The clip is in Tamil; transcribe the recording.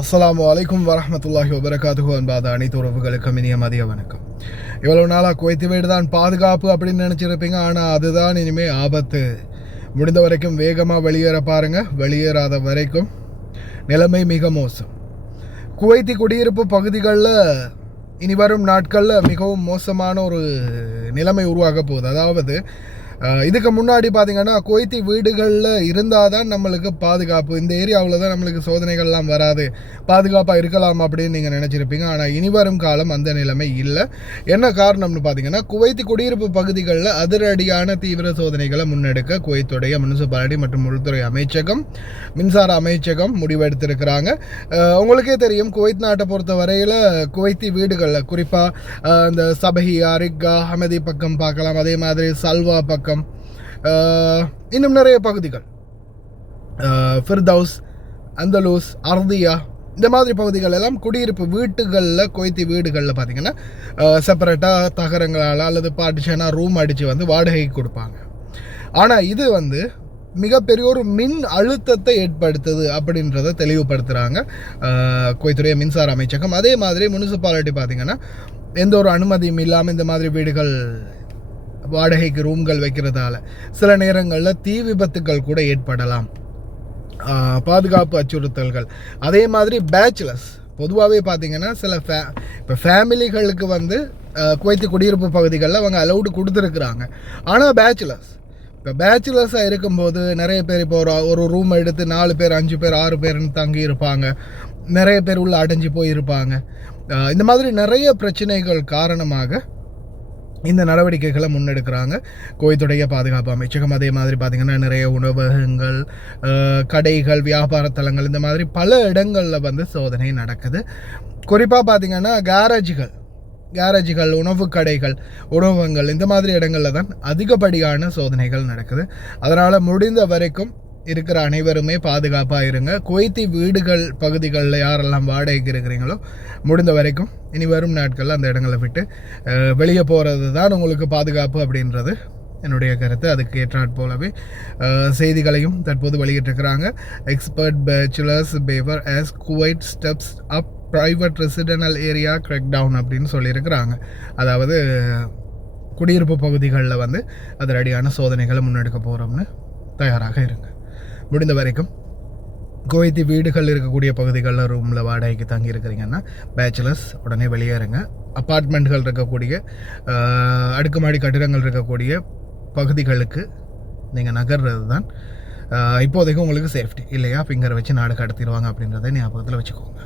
அஸ்ஸலாமு அலைக்கும் வரஹ்மத்துல்லாஹி வபரகாத்துஹு. அன்பாத அனைத்து உறவுகளுக்கும் இனிய மதிய வணக்கம். இவ்வளவு நாளாக குவைத்து வீடு தான் பாதுகாப்பு அப்படின்னு நினச்சிருப்பீங்க. ஆனால் அதுதான் இனிமேல் ஆபத்து. முடிந்த வரைக்கும் வேகமாக வெளியேற பாருங்கள். வெளியேறாத வரைக்கும் நிலைமை மிக மோசம். குவைத்தி குடியிருப்பு பகுதிகளில் இனி வரும் நாட்களில் மிகவும் மோசமான ஒரு நிலைமை உருவாக போகுது. அதாவது இதுக்கு முன்னாடி பார்த்திங்கன்னா குவைத்தி வீடுகளில் இருந்தால் தான் நம்மளுக்கு பாதுகாப்பு, இந்த ஏரியாவில் தான் நம்மளுக்கு சோதனைகள்லாம் வராது, பாதுகாப்பாக இருக்கலாம் அப்படின்னு நீங்கள் நினச்சிருப்பீங்க. ஆனால் இனி வரும் காலம் அந்த நிலைமை இல்லை. என்ன காரணம்னு பார்த்தீங்கன்னா, குவைத்தி குடியிருப்பு பகுதிகளில் அதிரடியான தீவிர சோதனைகளை முன்னெடுக்க குவைத்துடைய முனிசிபாலிட்டி மற்றும் உள்துறை அமைச்சகம், மின்சார அமைச்சகம் முடிவெடுத்திருக்கிறாங்க. உங்களுக்கே தெரியும், குவைத் நாட்டை பொறுத்த வரையில் குவைத்தி வீடுகளில் குறிப்பாக இந்த சபஹியா, ரிக்கா, ஹமதி பக்கம் பார்க்கலாம், அதே மாதிரி சல்வா பக்கம், இன்னும் நிறைய பகுதிகள், ஃபிர்தௌஸ், அந்தலூஸ், அர்தியா, இந்த மாதிரி பகுதிகள் எல்லாம் குடியிருப்பு வீட்டுகளில், குவைத்தி வீடுகளில் பார்த்திங்கன்னா செப்பரேட்டாக தகரங்களால் அல்லது பார்ட்டிஷனாக ரூம் அடித்து வந்து வாடகைக்கு கொடுப்பாங்க. ஆனால் இது வந்து மிகப்பெரிய ஒரு மின் அழுத்தத்தை ஏற்படுத்துது அப்படின்றத தெளிவுபடுத்துகிறாங்க குவைத்துடைய மின்சார அமைச்சகம். அதே மாதிரி முனிசிபாலிட்டி பார்த்திங்கன்னா எந்த ஒரு அனுமதியும் இல்லாமல் இந்த மாதிரி வீடுகள் வாடகைக்கு ரூம்கள் வைக்கிறதால சில நேரங்களில் தீ விபத்துக்கள் கூட ஏற்படலாம், பாதுகாப்பு அச்சுறுத்தல்கள். அதே மாதிரி பேச்சுலர்ஸ் பொதுவாகவே பார்த்திங்கன்னா சில இப்போ ஃபேமிலிகளுக்கு வந்து குவைத்தி குடியிருப்பு பகுதிகளில் அவங்க அலௌடு கொடுத்துருக்குறாங்க. ஆனால் இப்போ பேச்சுலர்ஸாக இருக்கும்போது நிறைய பேர் இப்போ ஒரு ரூம் எடுத்து 4 பேர் 5 பேர் 6 பேர்னு தங்கி இருப்பாங்க, நிறைய பேர் உள்ள அடைஞ்சு போயிருப்பாங்க. இந்த மாதிரி நிறைய பிரச்சனைகள் காரணமாக இந்த நடவடிக்கைகளை முன்னெடுக்கிறாங்க குவைத்துடைய பாதுகாப்பு அமைச்சகம். அதே மாதிரி பார்த்திங்கன்னா நிறைய உணவகங்கள், கடைகள், வியாபார தலங்கள், இந்த மாதிரி பல இடங்களில் வந்து சோதனை நடக்குது. குறிப்பாக பார்த்திங்கன்னா கேரேஜுகள், உணவு கடைகள், உணவகங்கள், இந்த மாதிரி இடங்களில் தான் அதிகப்படியான சோதனைகள் நடக்குது. அதனால் முடிந்த வரைக்கும் இருக்கிற அனைவருமே பாதுகாப்பாக இருங்க. குவைத்தி வீடுகள் பகுதிகளில் யாரெல்லாம் வாடகைக்கு இருக்கிறீங்களோ முடிந்த வரைக்கும் இனி வரும் நாட்களில் அந்த இடங்களை விட்டு வெளியே போகிறது தான் உங்களுக்கு பாதுகாப்பு அப்படின்றது என்னுடைய கருத்து. அதுக்கு ஏற்றாற் போலவே செய்திகளையும் தற்போது வெளியிட்டிருக்கிறாங்க. Expert bachelors favour as Kuwait steps up private residential area crackdown அப்படின்னு சொல்லியிருக்கிறாங்க. அதாவது குடியிருப்பு பகுதிகளில் வந்து அதிரடியான சோதனைகளை முன்னெடுக்க போகிறோம்னு தயாராக இருங்க. முடிந்த வரைக்கும் குவைத்தி வீடுகள் இருக்கக்கூடிய பகுதிகளில் ரூமில் வாடகைக்கு தங்கி இருக்கிறீங்கன்னா பேச்சுலர்ஸ் உடனே வெளியேறுங்க. அப்பார்ட்மெண்ட்கள் இருக்கக்கூடிய அடுக்குமாடி கட்டிடங்கள் இருக்கக்கூடிய பகுதிகளுக்கு நீங்கள் நகர்றது தான் இப்போதைக்கு உங்களுக்கு சேஃப்டி இல்லையா. ஃபிங்கரை வச்சு நாடு கடத்திடுவாங்க அப்படின்றத ஞாபகத்தில் வச்சுக்கோங்க.